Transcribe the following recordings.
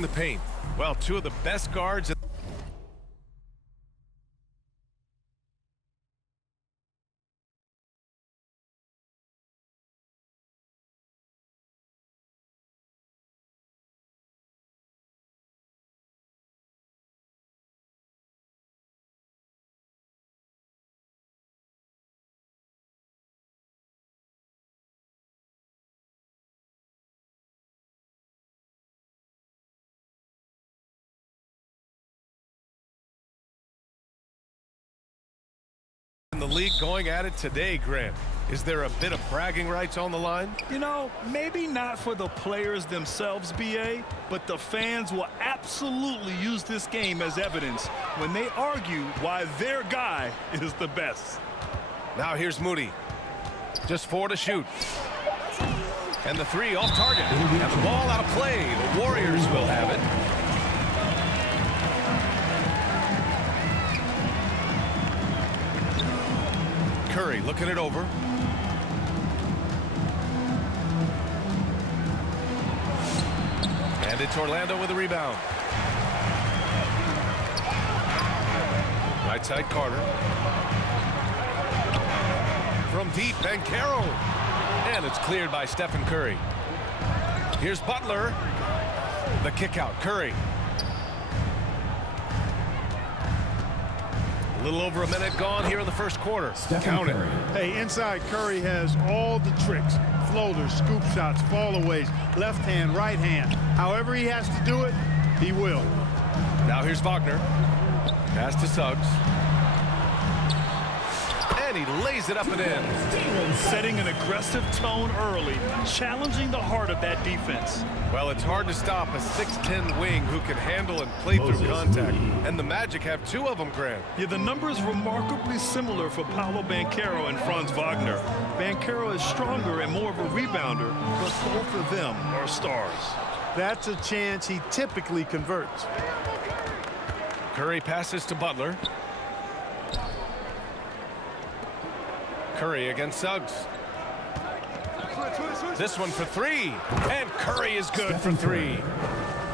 the paint. Well, two of the best guards in the league going at it today, Grant. Is there a bit of bragging rights on the line? You know, maybe not for the players themselves, BA, but the fans will absolutely use this game as evidence when they argue why their guy is the best. Now here's Moody. Just 4 to shoot. And the 3 off target. And the ball out of play. The Warriors will have it. Curry looking it over. And it's Orlando with a rebound. Right side, Carter. From deep, Banchero. And it's cleared by Stephen Curry. Here's Butler. The kick out, Curry. A little over a minute gone here in the first quarter. Count it. Hey, inside Curry has all the tricks. Floaters, scoop shots, fallaways, left hand, right hand. However he has to do it, he will. Now here's Wagner. Pass to Suggs. And he lays it up and in. Setting an aggressive tone early, challenging the heart of that defense. Well, it's hard to stop a 6'10" wing who can handle and play through contact. And the Magic have 2 of them, Grant. Yeah, the number is remarkably similar for Paolo Banchero and Franz Wagner. Banchero is stronger and more of a rebounder, but both of them are stars. That's a chance he typically converts. Curry passes to Butler. Curry against Suggs. This one for 3. And Curry is good for 3.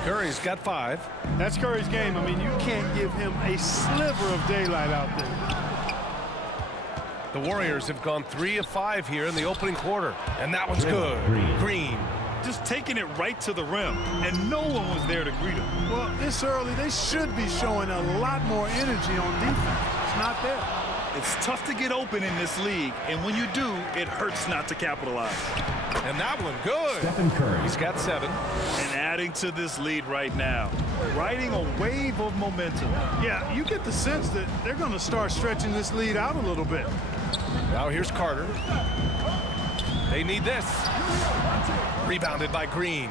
Curry's got 5. That's Curry's game. I mean, you can't give him a sliver of daylight out there. The Warriors have gone 3 of 5 here in the opening quarter. And that one's good. Green. Just taking it right to the rim, and no one was there to greet him. Well, this early, they should be showing a lot more energy on defense. It's not there. It's tough to get open in this league, and when you do, it hurts not to capitalize. And that one good. Stephen Curry. He's got 7. And adding to this lead right now, riding a wave of momentum. Yeah, you get the sense that they're going to start stretching this lead out a little bit. Now here's Carter. They need this. Rebounded by Green.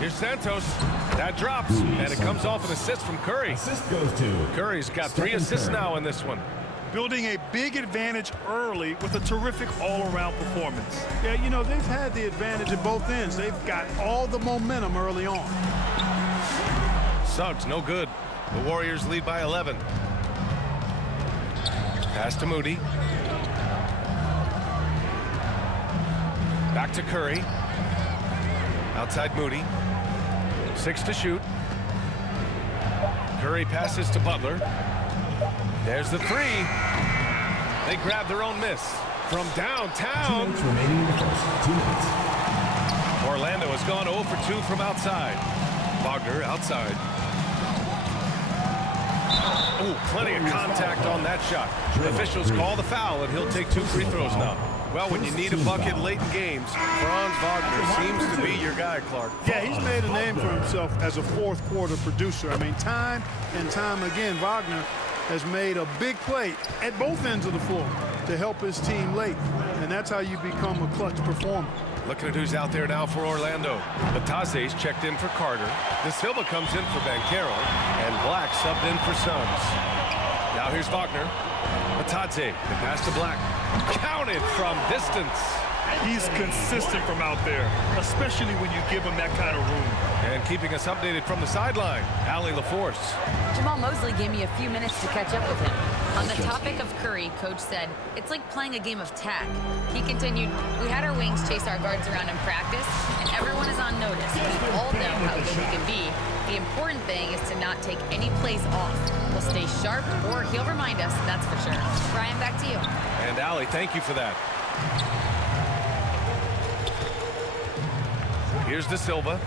Here's Santos. That drops, and it comes off an assist from Curry. Assist goes to Curry's got 3 assists now in this one. Building a big advantage early with a terrific all-around performance. Yeah, you know, they've had the advantage at both ends. They've got all the momentum early on. Suggs, no good. The Warriors lead by 11. Pass to Moody. Back to Curry. Outside Moody. 6 to shoot. Curry passes to Butler. There's the 3. They grab their own miss from downtown. 2 minutes remaining in the first. 2 minutes. Orlando has gone 0 for 2 from outside. Wagner outside. Ooh, plenty of contact on that shot. The officials call the foul, and he'll take 2 free throws now. Well, when you need a bucket late in games, Franz Wagner seems to be your guy, Clark. Yeah, he's made a name for himself as a fourth-quarter producer. I mean, time and time again, Wagner has made a big play at both ends of the floor to help his team late, and that's how you become a clutch performer. Looking at who's out there now for Orlando. Batase's checked in for Carter. De Silva comes in for Banchero, and Black subbed in for Suggs. Now here's Wagner. Batase, the pass to Black. Counted from distance. He's consistent from out there, especially when you give him that kind of room. And keeping us updated from the sideline, Allie LaForce. Jamal Mosley gave me a few minutes to catch up with him. On the topic of Curry, Coach said, it's like playing a game of tag. He continued, we had our wings chase our guards around in practice, and everyone is on notice. We all know how good he can be. The important thing is to not take any plays off. He'll stay sharp, or he'll remind us, that's for sure. Brian, back to you. And Allie, thank you for that. Here's De Silva,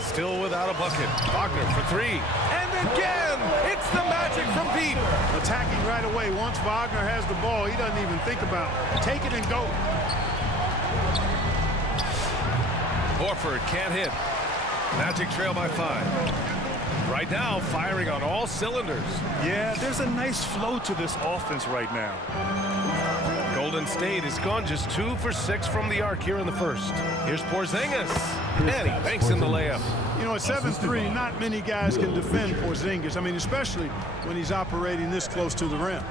still without a bucket. Wagner for three. And again, it's the magic from Pete. Attacking right away. Once Wagner has the ball, he doesn't even think about it. Take it and go. Horford can't hit. Magic trail by 5. Right now, firing on all cylinders. Yeah, there's a nice flow to this offense right now. Golden State has gone just 2 for 6 from the arc here in the first. Here's Porzingis. And he banks in the layup. You know, at 7'3", not many guys can defend Porzingis. I mean, especially when he's operating this close to the rim.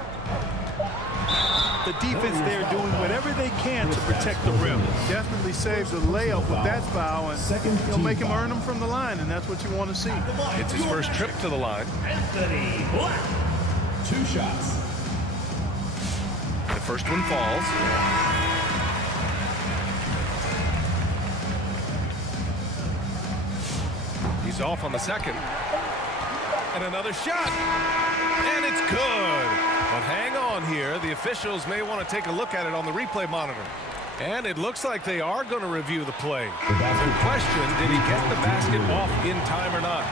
The defense there doing whatever they can to protect the rim. Definitely saves a layup with that foul, and he'll make him earn them from the line, and that's what you want to see. It's his first trip to the line. Anthony Black. 2 shots. The first one falls. He's off on the second. And another shot. And it's good. But hang on here. The officials may want to take a look at it on the replay monitor. And it looks like they are going to review the play. The question, did he get the basket off in time or not?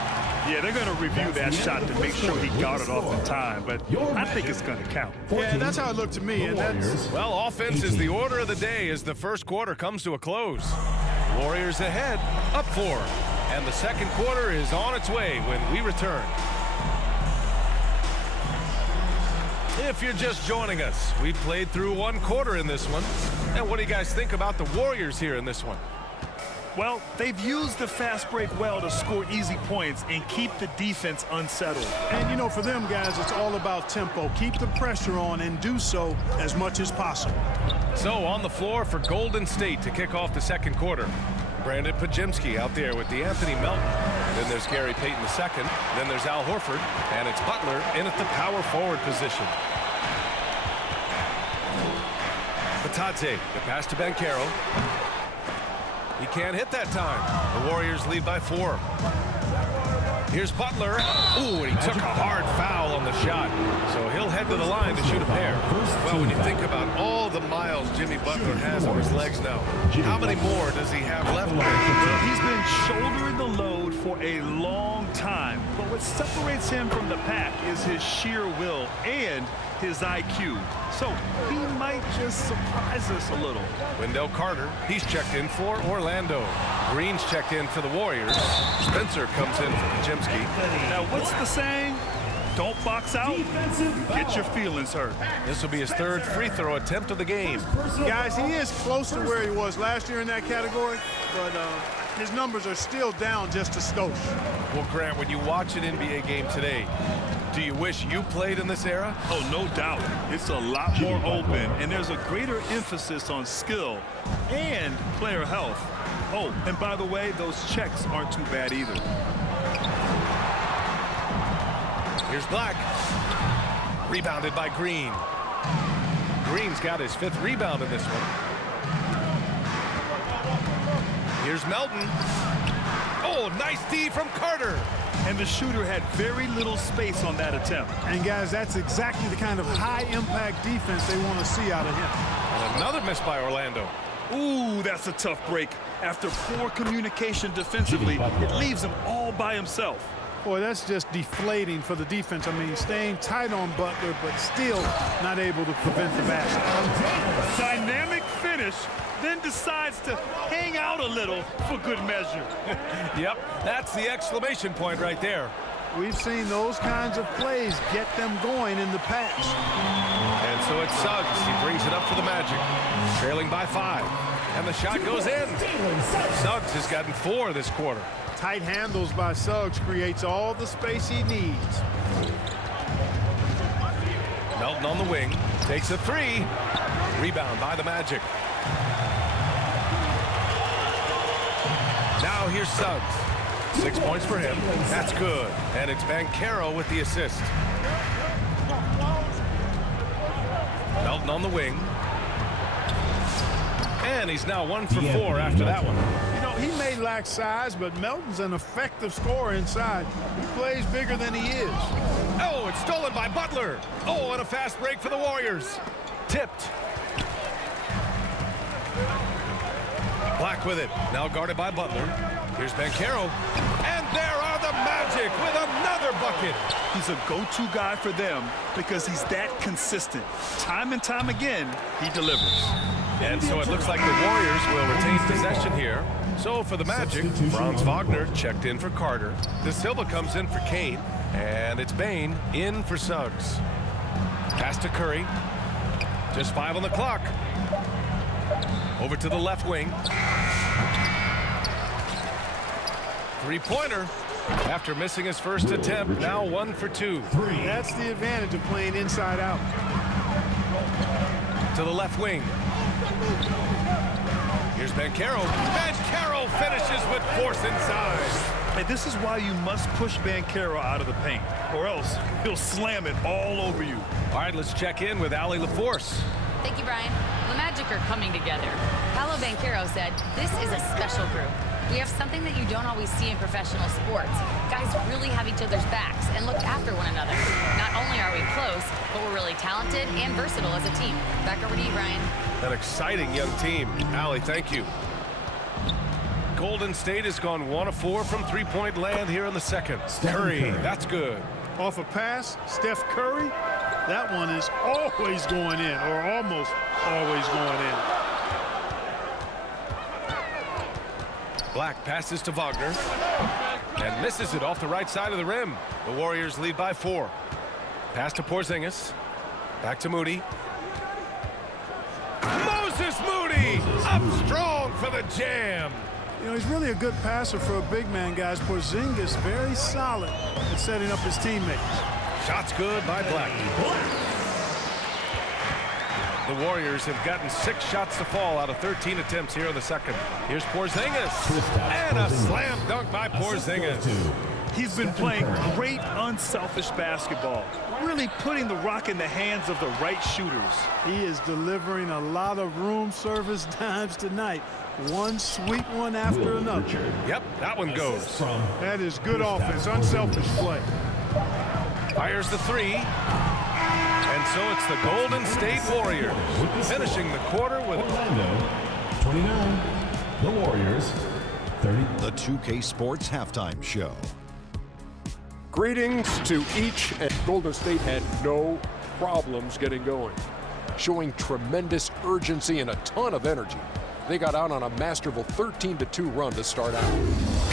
Yeah, they're going to review that shot to make sure he got it off in time, but I think it's going to count. Yeah, that's how it looked to me. And that's Well, offense is the order of the day as the first quarter comes to a close. Warriors ahead, up 4. And the second quarter is on its way when we return. If you're just joining us, we played through 1 quarter in this one. And what do you guys think about the Warriors here in this one? Well, they've used the fast break well to score easy points and keep the defense unsettled. And, you know, for them guys, it's all about tempo. Keep the pressure on and do so as much as possible. So on the floor for Golden State to kick off the second quarter. Brandon Podziemski out there with the Anthony Melton. Then there's Gary Payton II. Then there's Al Horford. And it's Butler in at the power forward position. Batadze, the pass to Banchero. He can't hit that time. The Warriors lead by 4. Here's Butler. Ooh, and he took a hard foul on the shot. So he'll head to the line to shoot a pair. Well, when you think about all the miles Jimmy Butler has on his legs now, how many more does he have left? Well, he's been shouldering the load for a long time. But what separates him from the pack is his sheer will and his IQ. So he might just surprise us a little. Wendell Carter, he's checked in for Orlando. Green's checked in for the Warriors. Spencer comes in for Podziemski. Now, what's the saying? Don't box out. Get your feelings hurt. This will be his 3rd free throw attempt of the game. Guys, he is close to where he was last year in that category, but his numbers are still down just a skosh. Well, Grant, when you watch an NBA game today, do you wish you played in this era? Oh, no doubt. It's a lot more open, and there's a greater emphasis on skill and player health. Oh, and by the way, those checks aren't too bad either. Here's Black. Rebounded by Green. Green's got his 5th rebound in this one. Here's Melton. Oh, nice D from Carter. And the shooter had very little space on that attempt. And, guys, that's exactly the kind of high-impact defense they want to see out of him. And another miss by Orlando. Ooh, that's a tough break. After poor communication defensively, it leaves him all by himself. Boy, that's just deflating for the defense. I mean, staying tight on Butler, but still not able to prevent the basket. Dynamic finish, then decides to hang out a little for good measure. Yep, that's the exclamation point right there. We've seen those kinds of plays get them going in the past. And so it's Suggs. He brings it up for the Magic. Trailing by 5. And the shot goes in. Suggs has gotten 4 this quarter. Tight handles by Suggs creates all the space he needs. Melton on the wing. Takes a 3. Rebound by the Magic. Now here's Suggs. 6 points for him. That's good. And it's Banchero with the assist. Melton on the wing. And he's now 1 for 4 after that one. You know, he may lacks size, but Melton's an effective scorer inside. He plays bigger than he is. Oh, it's stolen by Butler. Oh, and a fast break for the Warriors. Tipped. Black with it. Now guarded by Butler. Here's Banchero. And there are the Magic with another bucket. He's a go-to guy for them because he's that consistent. Time and time again, he delivers. And so it looks like the Warriors will retain possession here. So for the Magic, Franz Wagner checked in for Carter. De Silva comes in for Kane. And it's Bane in for Suggs. Pass to Curry. Just 5 on the clock. Over to the left wing. Three-pointer. After missing his first attempt, now 1 for 2. That's the advantage of playing inside out. To the left wing. Here's Banchero. Banchero finishes with force inside. And this is why you must push Banchero out of the paint, or else he'll slam it all over you. All right, let's check in with Allie LaForce. Thank you, Brian. The Magic are coming together. Paolo Banchero said, "This is a special group. We have something that you don't always see in professional sports. Guys really have each other's backs and look after one another. Not only are we close, but we're really talented and versatile as a team." Back over to you, Brian. An exciting young team. Allie, thank you. Golden State has gone 1 of 4 from three-point land here in the second. Curry, that's good. Off a pass, Steph Curry, that one is always going in, or almost always going in. Black passes to Wagner and misses it off the right side of the rim. The Warriors lead by 4. Pass to Porzingis. Back to Moody. Moses Moody up strong for the jam. You know, he's really a good passer for a big man, guys. Porzingis very solid at setting up his teammates. Shots good by Black. The Warriors have gotten 6 shots to fall out of 13 attempts here in the second. Here's Porzingis. And a slam dunk by Porzingis. He's been playing great unselfish basketball, really putting the rock in the hands of the right shooters. He is delivering a lot of room service dimes tonight. One sweet one after another. Yep, that one goes. That is good offense, unselfish play. Fires the 3. And so it's the Golden State Warriors finishing the quarter with Orlando 29, the Warriors 30. The 2K Sports Halftime Show. Greetings to each, and Golden State had no problems getting going, showing tremendous urgency and a ton of energy. They got out on a masterful 13-2 run to start out.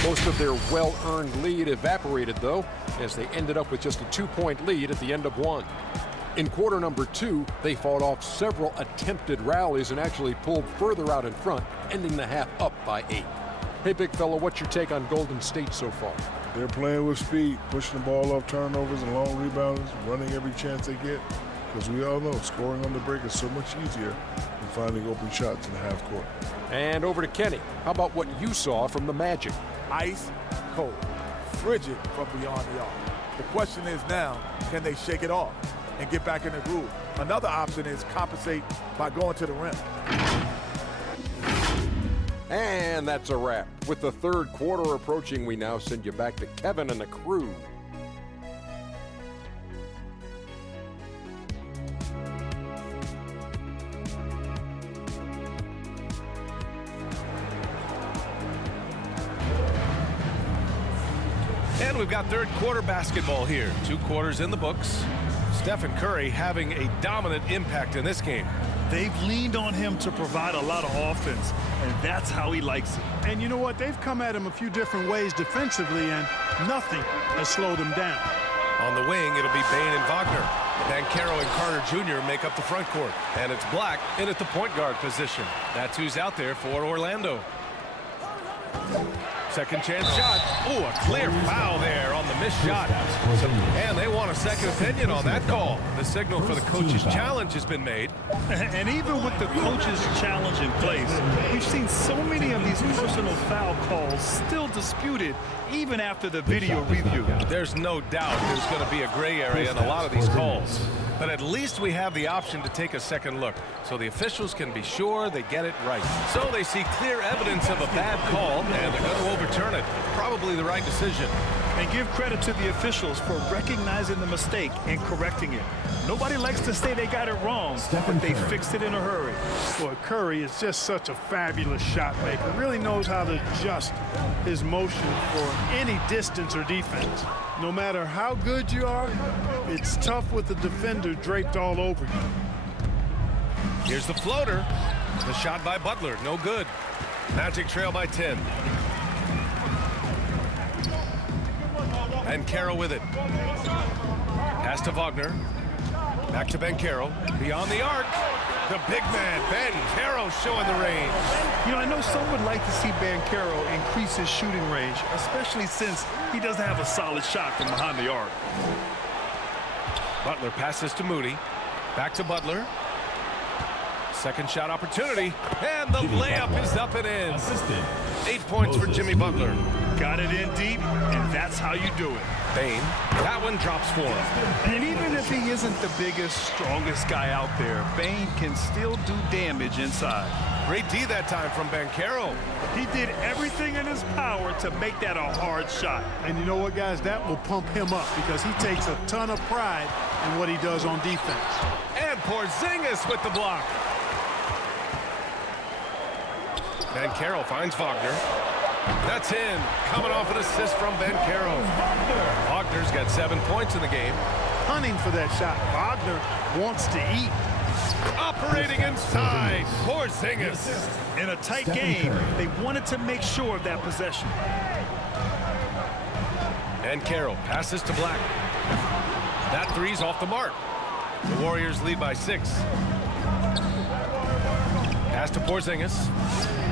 Most of their well-earned lead evaporated, though, as they ended up with just a 2-point lead at the end of 1. In quarter number 2, they fought off several attempted rallies and actually pulled further out in front, ending the half up by 8. Hey, big fella, what's your take on Golden State so far? They're playing with speed, pushing the ball off turnovers and long rebounds, running every chance they get. Because we all know scoring on the break is so much easier than finding open shots in the half court. And over to Kenny. How about what you saw from the Magic? Ice cold, frigid from beyond the arc. The question is now, can they shake it off and get back in the groove? Another option is compensate by going to the rim. And that's a wrap. With the third quarter approaching, we now send you back to Kevin and the crew. And we've got third quarter basketball here. 2 quarters in the books. Stephen Curry having a dominant impact in this game. They've leaned on him to provide a lot of offense, and that's how he likes it. And you know what? They've come at him a few different ways defensively, and nothing has slowed him down. On the wing, it'll be Bane and Wagner. Banchero and Carter Jr. make up the front court. And it's Black in at the point guard position. That's who's out there for Orlando. Second chance shot. Ooh, a clear foul there on the missed shot. And they want a second opinion on that call. The signal for the coach's challenge has been made. And even with the coach's challenge in place, we've seen so many of these personal foul calls still disputed even after the video review. There's no doubt there's going to be a gray area in a lot of these calls. but at least we have the option to take a second look, so the officials can be sure they get it right. So they see clear evidence of a bad call, and they're going to overturn it. Probably the right decision. And give credit to the officials for recognizing the mistake and correcting it. Nobody likes to say they got it wrong, but they fixed it in a hurry. Boy, Curry is just such a fabulous shot maker. Really knows how to adjust his motion for any distance or defense. No matter how good you are, it's tough with the defender draped all over you. Here's the floater. The shot by Butler, no good. Magic trail by 10. Banchero with it. Pass to Wagner. Back to Banchero. Beyond the arc. The big man, Banchero, showing the range. You know, I know some would like to see Banchero increase his shooting range, especially since he doesn't have a solid shot from behind the arc. Butler passes to Moody. Back to Butler. Second shot opportunity. And the layup is up and in. 8 points for Jimmy Butler. Got it in deep, and that's how you do it. Bane, that one drops for him. And even if he isn't the biggest, strongest guy out there, Bane can still do damage inside. Great D that time from Banchero. He did everything in his power to make that a hard shot. And you know what, guys? That will pump him up because he takes a ton of pride in what he does on defense. And Porzingis with the block. Banchero finds Wagner. That's in. Coming off an assist from Banchero. Wagner's got 7 points in the game. Hunting for that shot. Wagner wants to eat. Operating inside. Porzingis. In a tight game, they wanted to make sure of that possession. Banchero passes to Black. That three's off the mark. The Warriors lead by 6. Pass to Porzingis.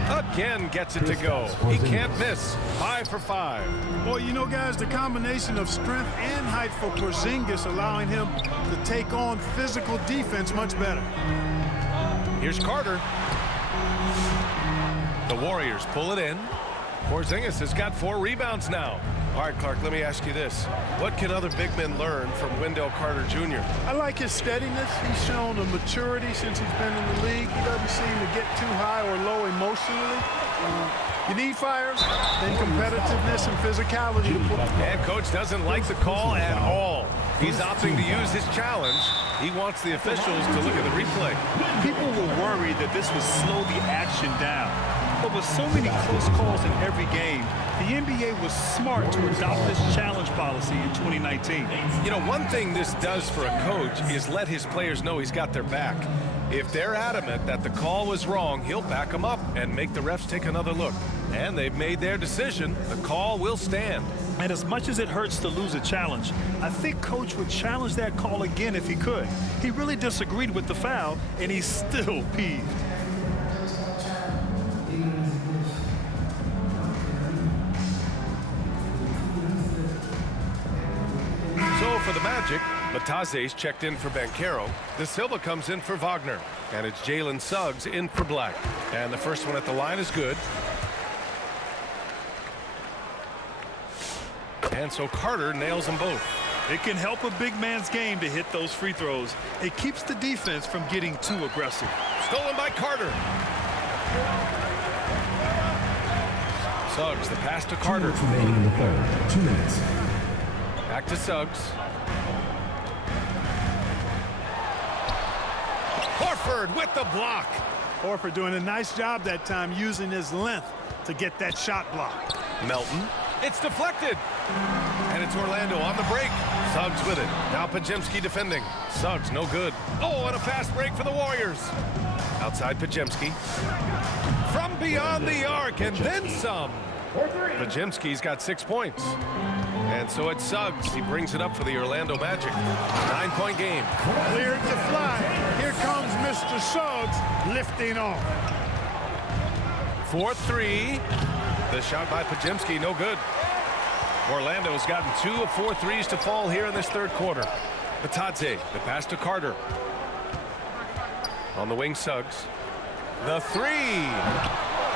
Again gets it to go. He can't miss. 5 for 5. Boy, you know, guys, the combination of strength and height for Porzingis allowing him to take on physical defense much better. Here's Carter. The Warriors pull it in. Porzingis has got 4 rebounds now. All right, Clark, let me ask you this. What can other big men learn from Wendell Carter Jr.? I like his steadiness. He's shown a maturity since he's been in the league. He doesn't seem to get too high or low emotionally. You need fires, then competitiveness and physicality to put. And coach doesn't like the call at all. He's opting to use his challenge. He wants the officials to look at the replay. People were worried that this would slow the action down. But with so many close calls in every game, the NBA was smart to adopt this challenge policy in 2019. You know, one thing this does for a coach is let his players know he's got their back. If they're adamant that the call was wrong, he'll back them up and make the refs take another look. And they've made their decision. The call will stand. And as much as it hurts to lose a challenge, I think Coach would challenge that call again if he could. He really disagreed with the foul, and he's still peeved. So for the Magic, Bataze's checked in for Banchero. De Silva comes in for Wagner. And it's Jalen Suggs in for Black. And the first one at the line is good. And so Carter nails them both. It can help a big man's game to hit those free throws. It keeps the defense from getting too aggressive. Stolen by Carter. Suggs, the pass to Carter. 2 minutes remaining in the third. 2 minutes. Back to Suggs. Horford with the block. Horford doing a nice job that time using his length to get that shot blocked. Melton. It's deflected. And it's Orlando on the break. Suggs with it. Now Podziemski defending. Suggs no good. Oh, and a fast break for the Warriors. Outside Podziemski. From beyond the arc and then some. Podziemski's got 6 points. And so it's Suggs. He brings it up for the Orlando Magic. 9-point game. Cleared to fly. Here comes Mr. Suggs lifting off. 4-3. The shot by Podziemski, no good. Orlando's gotten 2 of 4 threes to fall here in this third quarter. Bitadze, the pass to Carter. On the wing, Suggs. The three.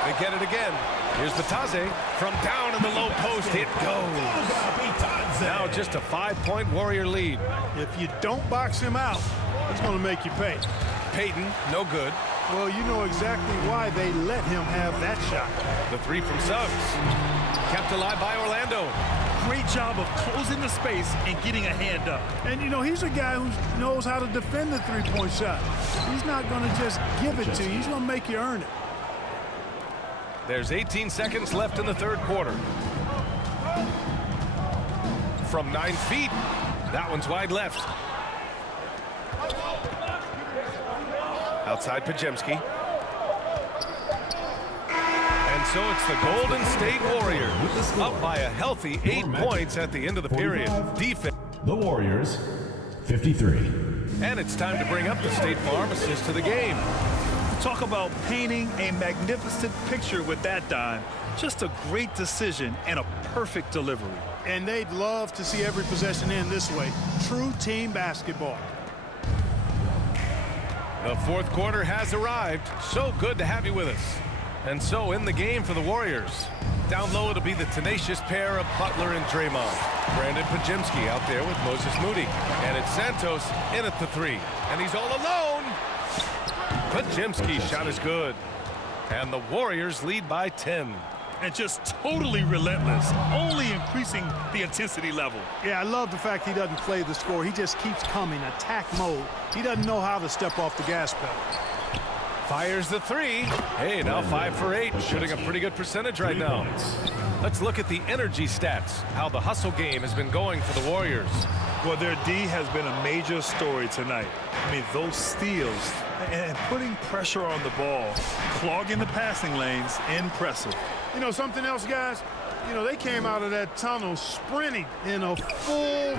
They get it again. Here's Batadze from down in the low post. It goes. Now just a 5-point Warrior lead. If you don't box him out, he's going to make you pay. Payton, no good. Well, you know exactly why they let him have that shot. The three from Suggs. Kept alive by Orlando. Great job of closing the space and getting a hand up. And, you know, he's a guy who knows how to defend the three-point shot. He's not going to just give it to you. He's going to make you earn it. There's 18 seconds left in the third quarter. From 9 feet. That one's wide left. Outside Podziemski. And so it's the Golden State Warriors up by a healthy 8 points at the end of the period. Defense. The Warriors, 53. And it's time to bring up the State Farm assist to the game. Talk about painting a magnificent picture with that dime. Just a great decision and a perfect delivery. And they'd love to see every possession end this way. True team basketball. The fourth quarter has arrived. So good to have you with us. And so in the game for the Warriors. Down low, it'll be the tenacious pair of Butler and Draymond. Brandon Podziemski out there with Moses Moody. And it's Santos in at the three. And he's all alone. Podziemski's shot is good. And the Warriors lead by 10. And just totally relentless, only increasing the intensity level. Yeah, I love the fact he doesn't play the score. He just keeps coming, attack mode. He doesn't know how to step off the gas pedal. Fires the three. Hey, now 5 for 8. Shooting a pretty good percentage right now. Let's look at the energy stats. How the hustle game has been going for the Warriors. Well, their D has been a major story tonight. I mean, those steals and putting pressure on the ball, clogging the passing lanes, impressive. You know, something else, guys? You know, they came out of that tunnel sprinting in a full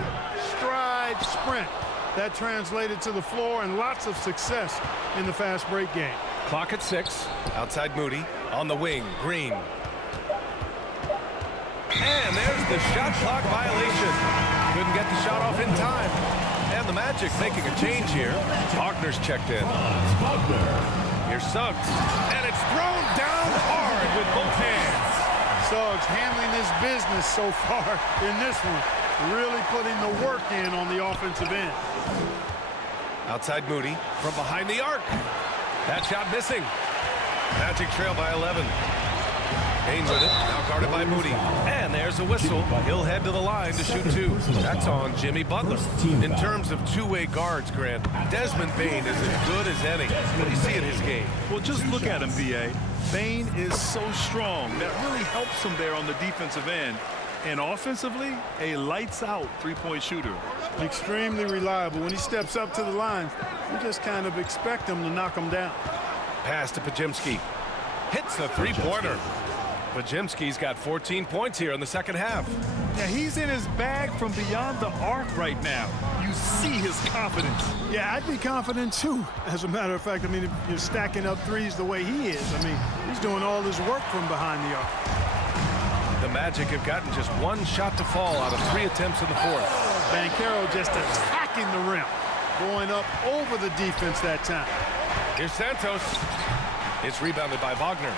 stride sprint. That translated to the floor and lots of success in the fast break game. Clock at 6. Outside Moody. On the wing, Green. And there's the shot clock violation. Couldn't get the shot off in time. And the Magic making a change here. Wagner's checked in. Here's Suggs. And it's thrown down hard with both hands. Suggs handling his business so far in this one. Really putting the work in on the offensive end. Outside Moody from behind the arc. That shot missing. Magic trail by 11. Payne with it, now guarded by Moody. And there's a whistle. He'll head to the line to shoot 2. That's on Jimmy Butler. In terms of two-way guards, Grant, Desmond Bane is as good as any. What do you see in his game? Well, just look at him, B.A. Bane is so strong. That really helps him there on the defensive end. And offensively, a lights-out three-point shooter. Extremely reliable. When he steps up to the line, you just kind of expect him to knock him down. Pass to Podziemski. Hits the three-pointer. Podziemski's got 14 points here in the second half. Yeah, he's in his bag from beyond the arc right now. You see his confidence. Yeah, I'd be confident too. As a matter of fact, I mean, if you're stacking up threes the way he is, I mean, he's doing all his work from behind the arc. The Magic have gotten just one shot to fall out of 3 attempts in the fourth. Banchero just attacking the rim, going up over the defense that time. Here's Santos. It's rebounded by Wagner.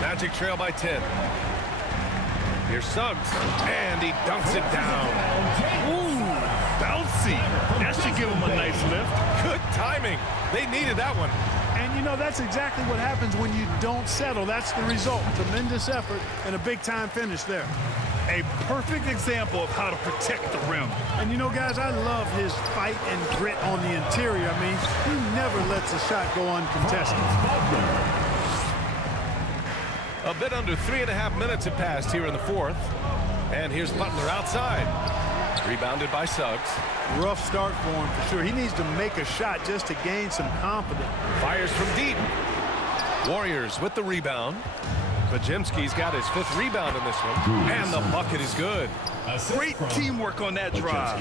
Magic trail by 10. Here's Suggs, and he dunks it down. Ooh, bouncy. That should give him a nice lift. Good timing. They needed that one. And, you know, that's exactly what happens when you don't settle. That's the result. Tremendous effort and a big-time finish there. A perfect example of how to protect the rim. And, you know, guys, I love his fight and grit on the interior. I mean, he never lets a shot go uncontested. A bit under 3.5 minutes have passed here in the fourth. And here's Butler outside. Rebounded by Suggs. Rough start for him for sure. He needs to make a shot just to gain some confidence. Fires from deep. Warriors with the rebound. Podziemski's got his 5th rebound in this one. And the bucket is good. Great teamwork on that drive.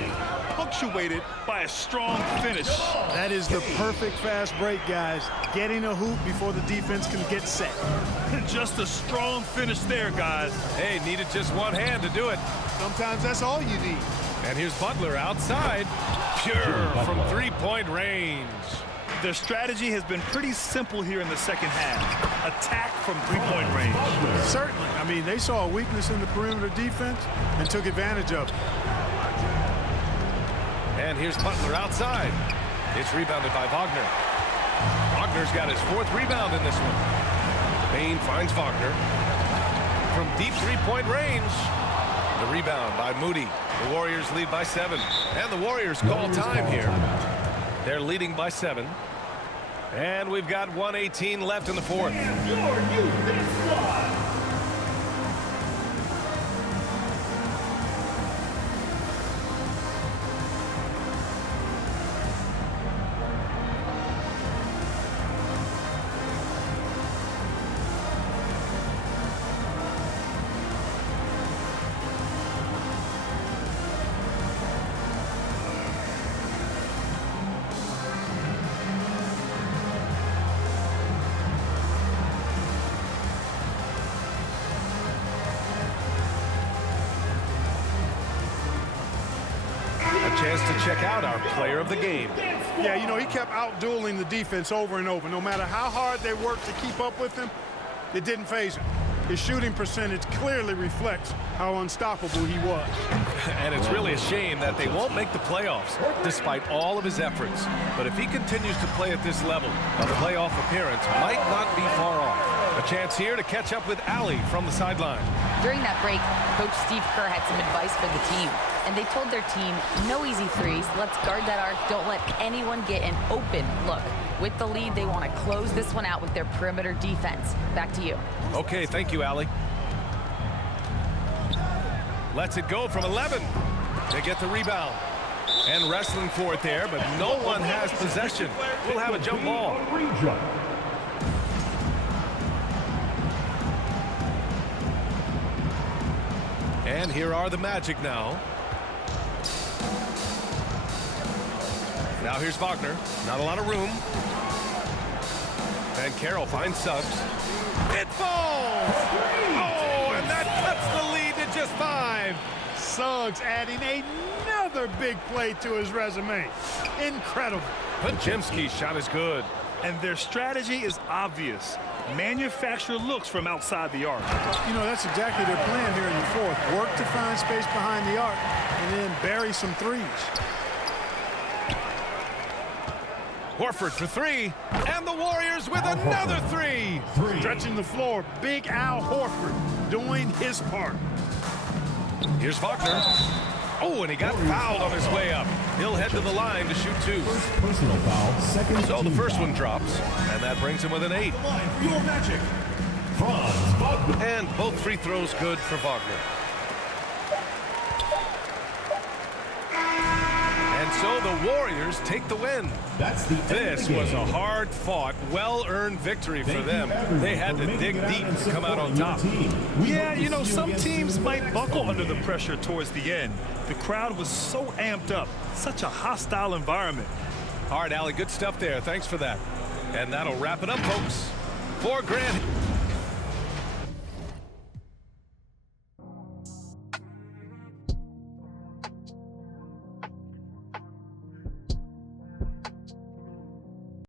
Punctuated by a strong finish. That is the perfect fast break, guys. Getting a hoop before the defense can get set. Just a strong finish there, guys. Hey, needed just one hand to do it. Sometimes that's all you need. And here's Butler outside. Pure from 3-point range. Their strategy has been pretty simple here in the second half. Attack from three-point range. Certainly. I mean, they saw a weakness in the perimeter defense and took advantage of it. And here's Butler outside. It's rebounded by Wagner. Wagner's got his 4th rebound in this one. Bane finds Wagner from deep three-point range. The rebound by Moody. The Warriors lead by 7. And the Warriors call time here. They're leading by 7. And we've got 1:18 left in the 4th. Chance to check out our player of the game. Yeah, you know, he kept out-dueling the defense over and over. No matter how hard they worked to keep up with him, it didn't faze him. His shooting percentage clearly reflects how unstoppable he was. And it's really a shame that they won't make the playoffs despite all of his efforts. But if he continues to play at this level, a playoff appearance might not be far off. A chance here to catch up with Allie from the sideline. During that break, Coach Steve Kerr had some advice for the team. And they told their team, no easy threes. Let's guard that arc. Don't let anyone get an open look. With the lead, they want to close this one out with their perimeter defense. Back to you. Okay, thank you, Allie. Lets it go from 11. They get the rebound. And wrestling for it there, but no one has possession. We'll have a jump ball. And here are the Magic now. Now here's Wagner. Not a lot of room. And Carroll finds Suggs. It falls! Oh, and that cuts the lead to just 5. Suggs adding another big play to his resume. Incredible. Podziemski's shot is good. And their strategy is obvious. Manufacture looks from outside the arc. You know, that's exactly their plan here in the 4th. Work to find space behind the arc and then bury some threes. Horford for 3, and the Warriors with another 3. Stretching the floor, Big Al Horford doing his part. Here's Wagner. Oh, and he got fouled on his way up. He'll head to the line to shoot 2. Personal foul, second. So the first one drops, and that brings him with an 8. Your Magic, Franz Wagner. And both free throws good for Wagner. And so the Warriors take the win. That's the This was a hard-fought, well-earned victory for them. They had to dig deep to come out on top. Yeah, you know, some teams might buckle under the pressure towards the end. The crowd was so amped up. Such a hostile environment. All right, Allie, good stuff there. Thanks for that. And that'll wrap it up, folks. For Grant.